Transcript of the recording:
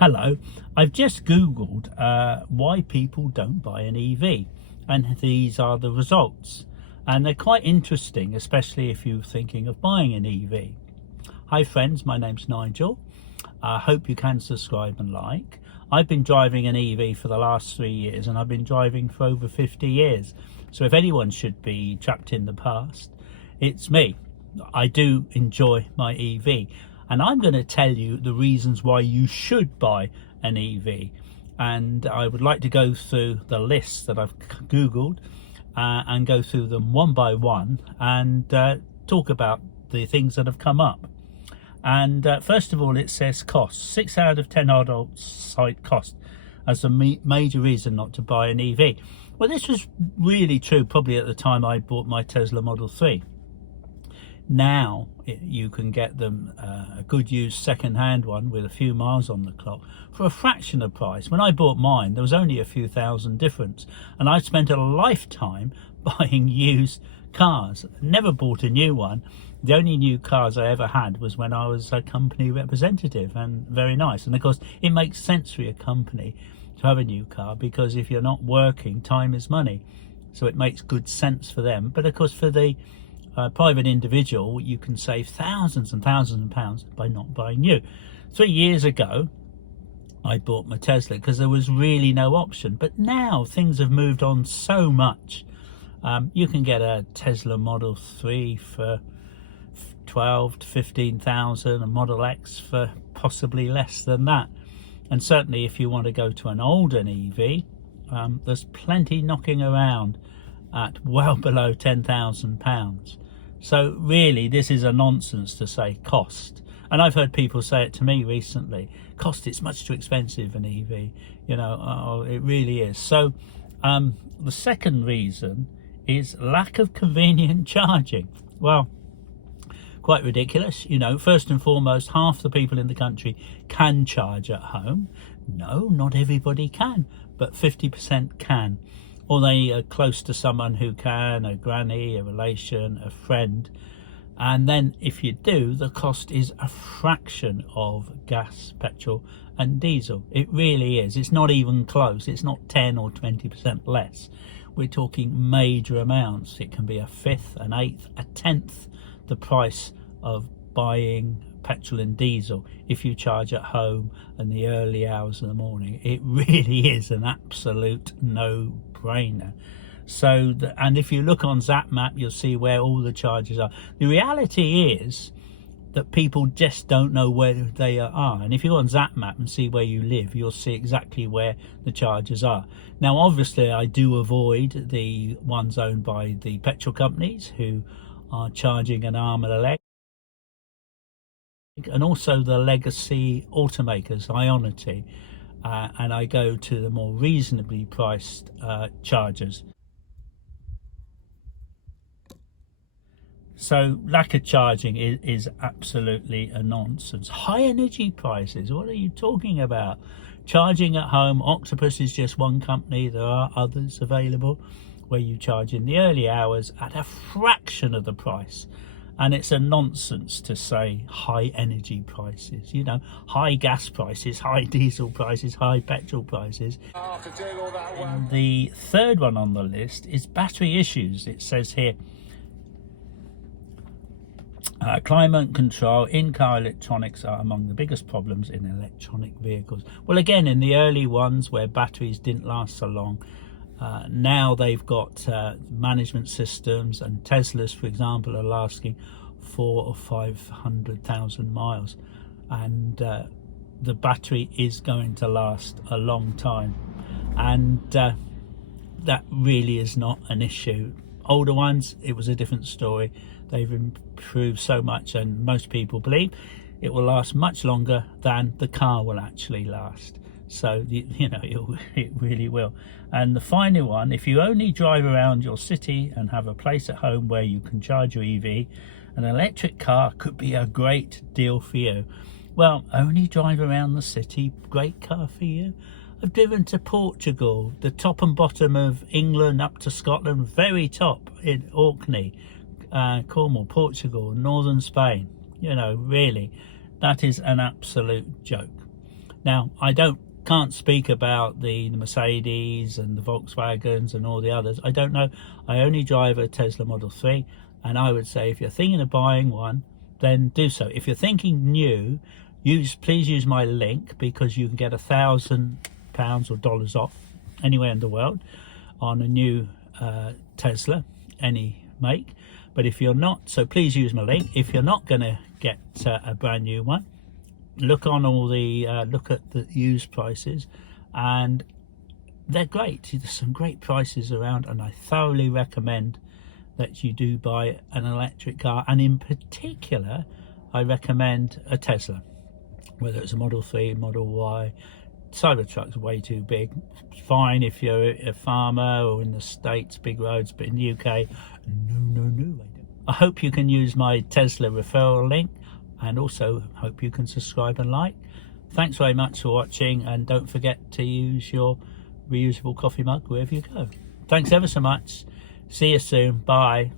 Hello, I've just Googled why people don't buy an EV, and these are the results. And they're quite interesting, especially if you're thinking of buying an EV. Hi friends, my name's Nigel. I hope you can subscribe and like. I've been driving an EV for the last 3 years, and I've been driving for over 50 years. So if anyone should be trapped in the past, it's me. I do enjoy my EV. And I'm going to tell you the reasons why you should buy an EV. And I would like to go through the lists that I've Googled and go through them one by one and talk about the things that have come up. And first of all, it says cost. 6 out of 10 adults cite cost as a major reason not to buy an EV. Well, this was really true probably at the time I bought my Tesla Model 3. Now you can get them a good used second-hand one with a few miles on the clock for a fraction of price. When I bought mine, there was only a few thousand difference, and I spent a lifetime buying used cars. Never bought a new one. The only new cars I ever had was when I was a company representative, and very nice. And of course, it makes sense for your company to have a new car, because if you're not working, time is money. So it makes good sense for them. But of course, for the private individual, you can save thousands and thousands of pounds by not buying new. 3 years ago, I bought my Tesla because there was really no option. But now things have moved on so much. You can get a Tesla Model 3 for 12 to 15,000, a Model X for possibly less than that. And certainly if you want to go to an older EV, there's plenty knocking around at well below £10,000. So really, this is a nonsense to say cost. And I've heard people say it to me recently: cost, it's much too expensive, an EV. You know, oh, it really is. So the second reason is lack of convenient charging. Well, quite ridiculous. You know, first and foremost, half the people in the country can charge at home. No, not everybody can, but 50% can. Or they are close to someone who can, a granny, a relation, a friend. And then if you do, the cost is a fraction of gas, petrol and diesel. It really is. It's not even close. It's not 10 or 20% less. We're talking major amounts. It can be a fifth, an eighth, a tenth the price of buying petrol and diesel if you charge at home in the early hours of the morning. It really is an absolute no-brainer. So and if you look on ZapMap, you'll see where all the charges are. The reality is that people just don't know where they are, and if you go on ZapMap and see where you live, you'll see exactly where the charges are. Now obviously I do avoid the ones owned by the petrol companies who are charging an arm and a leg, and also the legacy automakers, Ionity, and I go to the more reasonably priced chargers. So lack of charging is absolutely a nonsense. High energy prices, what are you talking about? Charging at home, Octopus is just one company. There are others available where you charge in the early hours at a fraction of the price. And it's a nonsense to say high energy prices. You know, high gas prices, high diesel prices, high petrol prices. And the third one on the list is battery issues. It says here, climate control, in-car electronics are among the biggest problems in electronic vehicles. Well, again, in the early ones where batteries didn't last so long, now they've got management systems, and Teslas, for example, are lasting 400,000 or 500,000 miles, and the battery is going to last a long time, and that really is not an issue. Older ones, it was a different story. They've improved so much, and most people believe it will last much longer than the car will actually last. So you know, it really will. And the final one, if you only drive around your city and have a place at home where you can charge your EV, an electric car could be a great deal for you. Well, only drive around the city, great car for you. I've driven to Portugal, the top and bottom of England, up to Scotland, very top in Orkney, Cornwall, Portugal, northern Spain. You know, really, that is an absolute joke. Now, can't speak about the Mercedes and the Volkswagens and all the others. I don't know. I only drive a Tesla Model 3, and I would say if you're thinking of buying one, then do so. If you're thinking new, please use my link, because you can get £1,000 or dollars off anywhere in the world on a new Tesla, any make. But if you're not, so please use my link. If you're not going to get a brand new one, look at the used prices, and they're great. There's some great prices around, and I thoroughly recommend that you do buy an electric car, and in particular I recommend a Tesla, whether it's a Model 3, Model Y. Cybertruck's way too big. It's fine if you're a farmer or in the States, big roads, but in the UK, no. I hope you can use my Tesla referral link, and also hope you can subscribe and like. Thanks very much for watching, and don't forget to use your reusable coffee mug wherever you go. Thanks ever so much. See you soon. Bye.